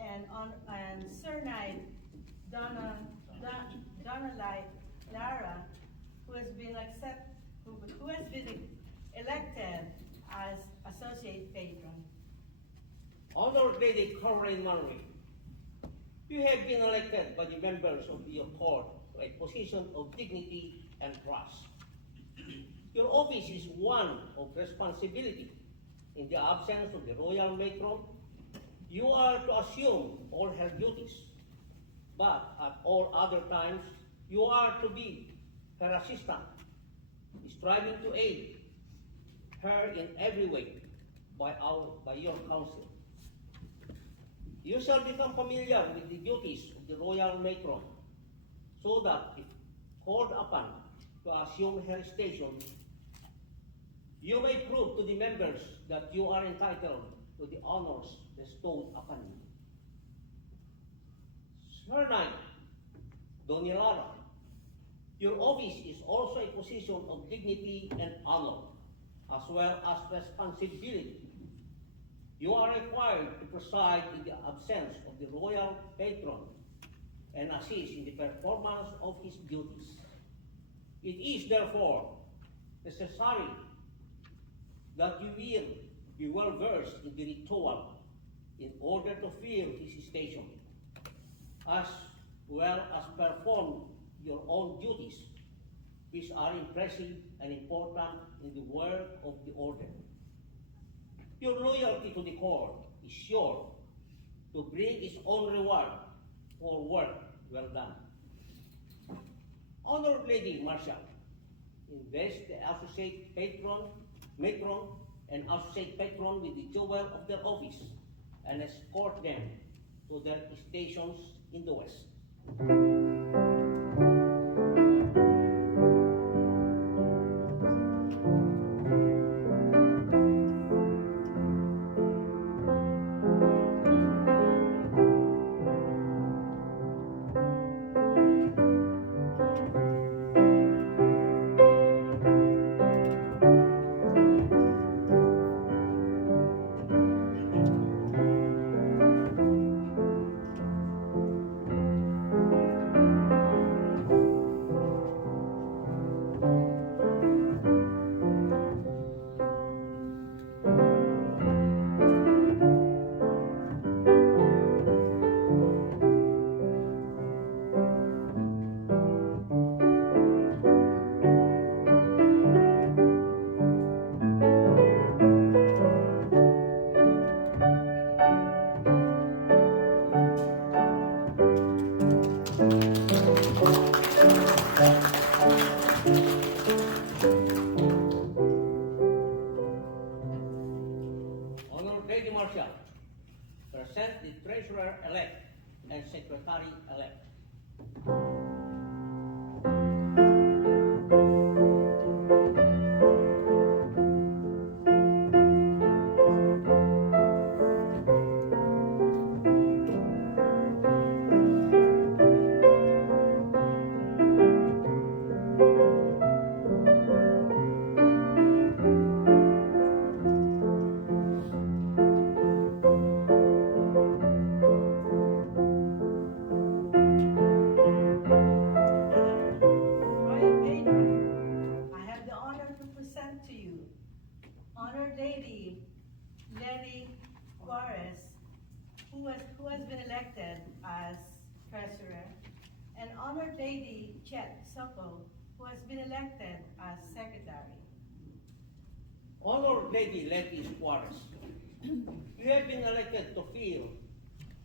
and Sir Knight Donna Lara, who has been elected as associate patron. Honored Lady Caroline Manry, you have been elected by the members of your court to a position of dignity and trust. Your office is one of responsibility. In the absence of the royal matron, you are to assume all her duties, but at all other times, you are to be her assistant, striving to aid her in every way by your counsel. You shall become familiar with the duties of the royal matron, so that if called upon to assume her station, you may prove to the members that you are entitled to the honors bestowed upon you. Sir Knight Donna Lara, your office is also a position of dignity and honor, as well as responsibility. You are required to preside in the absence of the royal patron and assist in the performance of his duties. It is therefore necessary that you will be well versed in the ritual in order to fill his station, as well as perform your own duties, which are impressive and important in the work of the order. Your loyalty to the court is sure to bring its own reward for work well done. Honored Lady Marcia, invest the associate matron, and associate patron with the jewel of their office and escort them to their stations in the West. Honored Lady Marcia, present the Treasurer-elect and Secretary-elect. Royal patron, I have the honor to present to you Honored Lady Lenny Juarez, who has been elected as treasurer, and Honored Lady Chet Sokol, who has been elected as secretary. Honored Lady Letty Juarez, you have been elected to fill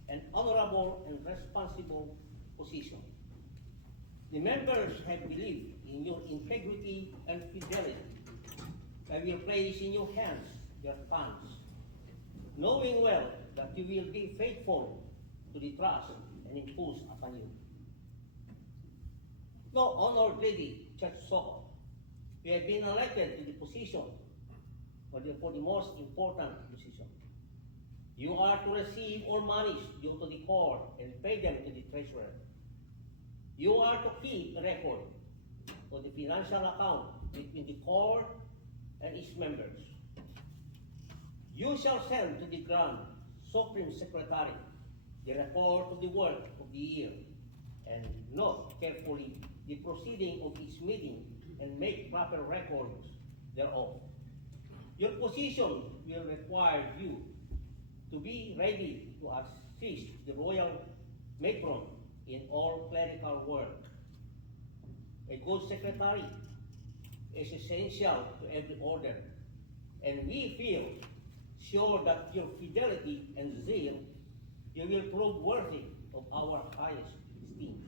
an honorable and responsible position. The members have believed in your integrity and fidelity. I will place in your hands their funds, knowing well that you will be faithful to the trust and imposed upon you. Now, Honored Lady Chet Sokol, you have been elected to the position for the most important position. You are to receive all monies due to the court and pay them to the treasurer. You are to keep a record of the financial account between the court and its members. You shall send to the Grand Supreme Secretary the report of the work of the year, and note carefully the proceeding of each meeting and make proper records thereof. Your position will require you to be ready to assist the royal matron in all clerical work. A good secretary is essential to every order, and we feel sure that your fidelity and zeal you will prove worthy of our highest esteem.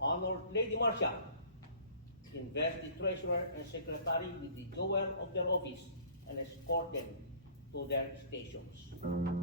Honored Lady Marcia, invest the treasurer and secretary with the jewel of their office and escort them to their stations.